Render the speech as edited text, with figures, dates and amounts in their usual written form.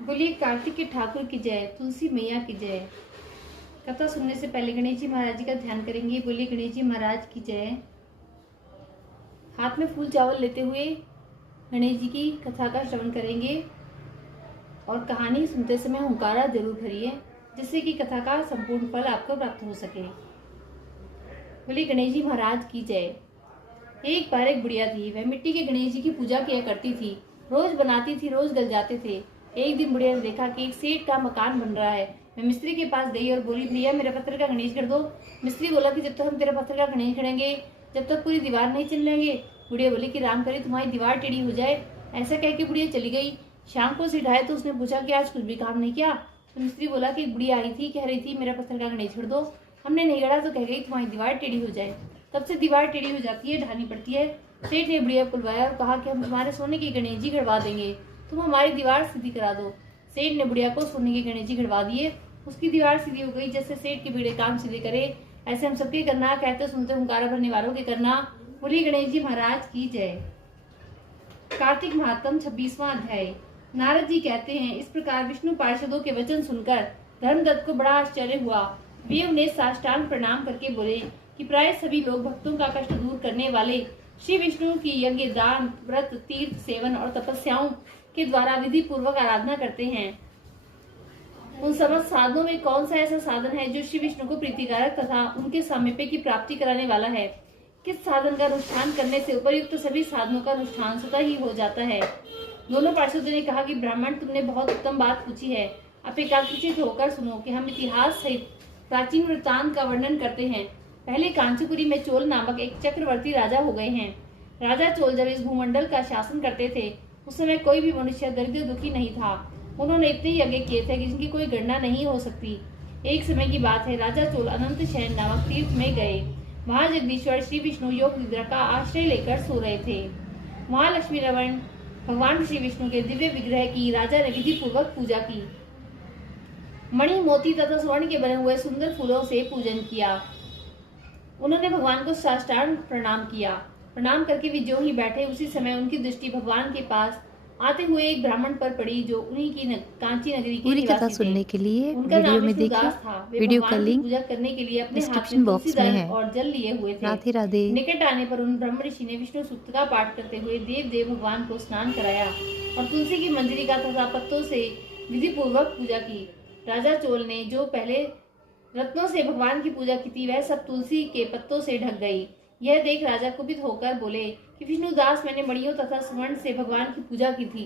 बोलिए कार्तिक के ठाकुर की जय, तुलसी मैया की जय। कथा सुनने से पहले गणेश जी महाराज जी का ध्यान करेंगे। बोलिए गणेश जी महाराज की जय। हाथ में फूल चावल लेते हुए गणेश जी की कथा का श्रवण करेंगे और कहानी सुनते समय हुंकारा जरूर भरिए, जिससे कि कथा का संपूर्ण फल आपको प्राप्त हो सके। बोलिए गणेश जी महाराज की जय। एक बार एक बुढ़िया थी। वह मिट्टी के गणेश जी की पूजा किया करती थी। रोज बनाती थी, रोज गल जाते थे। एक दिन बुढ़िया ने देखा कि एक सेठ का मकान बन रहा है। मैं मिस्त्री के पास गई और बोली, भैया मेरा पत्थर का गणेश गढ़ दो। मिस्त्री बोला कि जब तक हम तेरा पत्थर का गणेश गढ़ेंगे जब तक पूरी दीवार नहीं चिन लेंगे। बुढ़िया बोली कि राम करे तुम्हारी दीवार टेढ़ी हो जाए। ऐसा कह के बुढ़िया चली गई। शाम को सेठ आए तो उसने पूछा कि आज कुछ भी काम नहीं किया। तो मिस्त्री बोला कि बुढ़िया आई थी, कह रही थी मेरा पत्थर का गणेश गढ़ दो। हमने नहीं गढ़ा तो कह गई तुम्हारी दीवार टेढ़ी हो जाए। तब से दीवार टेढ़ी हो जाती है, ढानी पड़ती है। सेठ ने बुढ़िया को बुलवाया और कहा कि हम तुम्हारे सोने के गणेश जी गढ़वा देंगे, तुम हमारी दीवार सीधी करा दो। सेठ ने बुढ़िया को सोने के गणेश जी गढ़वा दिए। उसकी दीवार सीधी हो गई। जैसे सेठ के बिगड़े काम सीधे करे, ऐसे हम सबके करना। कहते सुनते हुंकारा भरने वालों के करना। बोलिए गणेश जी महाराज की जय। कार्तिक महात्म 26वां अध्याय। नारद जी कहते हैं, इस प्रकार विष्णु पार्षदों के वचन सुनकर धर्मदत्त को बड़ा आश्चर्य हुआ। वे उन्हें साष्टांग प्रणाम करके बोले कि प्राय सभी लोग भक्तों का कष्ट दूर करने वाले श्री विष्णु की यज्ञ, दान, व्रत, तीर्थ सेवन और तपस्याओं के द्वारा विधि पूर्वक आराधना करते हैं। उन समस्त साधनों में कौन सा ऐसा साधन है जो श्री विष्णु को प्रीतिकारक तथा उनके सामीप्य की प्राप्ति कराने वाला है? किस साधन का अनुष्ठान करने से उपर्युक्त सभी साधनों का अनुष्ठान स्वतः ही हो जाता है? दोनों पार्षदों ने कहा कि ब्राह्मण, तुमने बहुत उत्तम बात पूछी है। अब एकाग्रचित्त होकर सुनो कि हम इतिहास सहित प्राचीन वृत्तांत का वर्णन करते हैं। पहले कांचीपुरी में चोल नामक एक चक्रवर्ती राजा हो गए हैं। राजा चोल जब इस भूमंडल का शासन करते थे उस समय कोई भी मनुष्य दरिद्र दुखी नहीं था। उन्होंने इतने यज्ञ किए थे कि जिनकी कोई गणना नहीं हो सकती। एक समय की बात है, राजा चोल अनंत शयन नामक तीर्थ में गए। वहां जगदीश्वर श्री विष्णु योग निद्रा का आश्रय लेकर सो रहे थे। वहां लक्ष्मी रमण भगवान श्री विष्णु के दिव्य विग्रह की राजा ने विधि पूर्वक पूजा की। मणि, मोती तथा स्वर्ण के बने हुए सुंदर फूलों से पूजन किया। उन्होंने भगवान को साष्टांग प्रणाम किया। प्रणाम करके वे जो ही बैठे, उसी समय उनकी दृष्टि भगवान के पास आते हुए एक ब्राह्मण पर पड़ी जो उन्हीं की कांची नगरी के पूरी कथा सुनने के लिए वीडियो में देखिए। वीडियो का लिंक पूजा करने के लिए अपने हाथ डिस्क्रिप्शन में बॉक्स में है। और जल लिए हुए थे। राधे राधे। निकट आने पर उन ब्रह्म ऋषि ने विष्णु सूक्त का पाठ करते हुए देव देव भगवान को स्नान कराया और तुलसी की मंजरी का तथा पत्तों से विधि पूर्वक पूजा की। राजा चोल ने जो पहले रत्नों से भगवान की पूजा की थी वह सब तुलसी के पत्तों से ढक गई। यह देख राजा कुपित होकर बोले कि विष्णुदास, मैंने मणियों तथा स्वर्ण से भगवान की पूजा की थी,